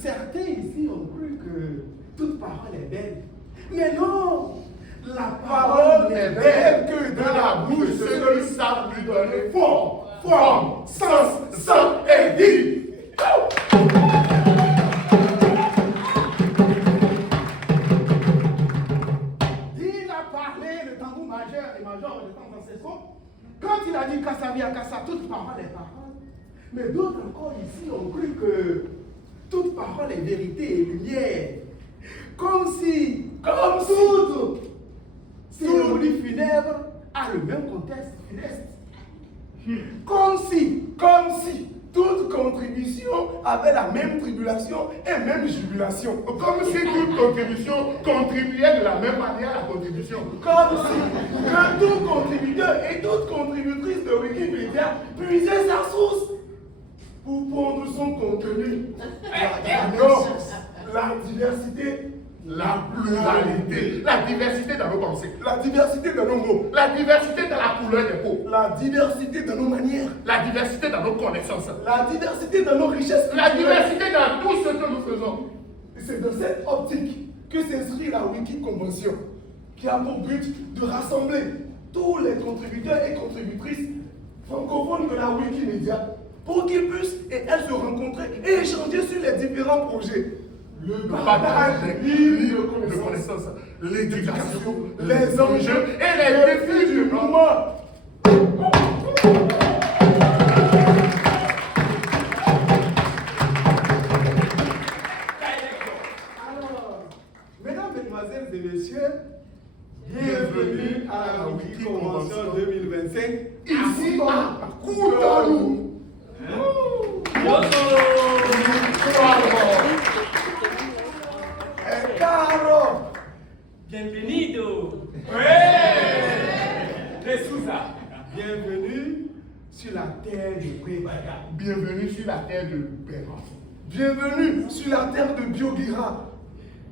Certains ici ont cru que toute parole est belle. Mais non, la parole n'est belle que dans la bouche de ceux qui savent lui donner forme, sens et vie. Il a parlé de tambour majeur et major de temps ancestraux. Quand il a dit Kassavi Kassa, toute parole est parole. Mais d'autres encore ici ont cru que toute parole est vérité et lumière. Comme si toute cérémonie funèbre a le même contexte funeste. Comme si toute contribution avait la même tribulation et même jubilation. Comme si toute contribution contribuait de la même manière à la contribution. Comme si que tout contributeur et toute contributrice de Wikipédia puisait sa source pour pondre son contenu. Alors, la diversité, la pluralité, la diversité dans nos pensées, la diversité dans nos mots, la diversité dans la couleur des peaux, la diversité dans nos manières, la diversité dans nos connaissances, la diversité dans nos richesses, la diversité dans tout ce que nous faisons. C'est dans cette optique que s'inscrit la Wiki Convention, qui a pour but de rassembler tous les contributeurs et contributrices francophones de la Wikimédia pour qu'ils puissent et elles se rencontrer et échanger sur les différents projets. le partage libre de connaissances, l'éducation, les enjeux et les défis du moment. Alors, mesdames, mesdemoiselles et messieurs, bienvenue à la Wiki Convention 2025, Ici à Cotonou. Caro, Bienvenido. De Souza. bienvenue sur la terre de Prébaga. Bienvenue sur la terre de Béran. Bienvenue sur la terre de Biogira.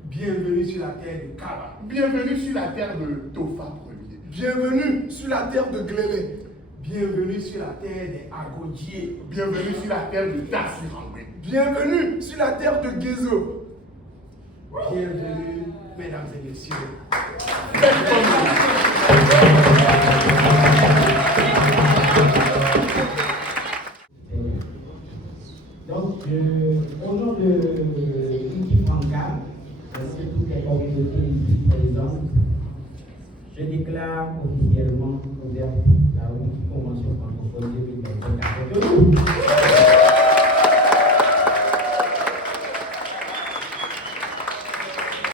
Bienvenue sur la terre de Kaba. Bienvenue sur la terre de Tofa Ier. Bienvenue sur la terre de Glélé. Bienvenue sur la terre des Agodiers. Bienvenue sur la terre de Tassirangwe. Bienvenue sur la terre de Guézo. Bienvenue, mesdames et messieurs. Donc, au nom de l'équipe Franca, ainsi que toutes les communautés ici présentes, je déclare officiellement ouverte la Convention francophone 2025 à Cotonou.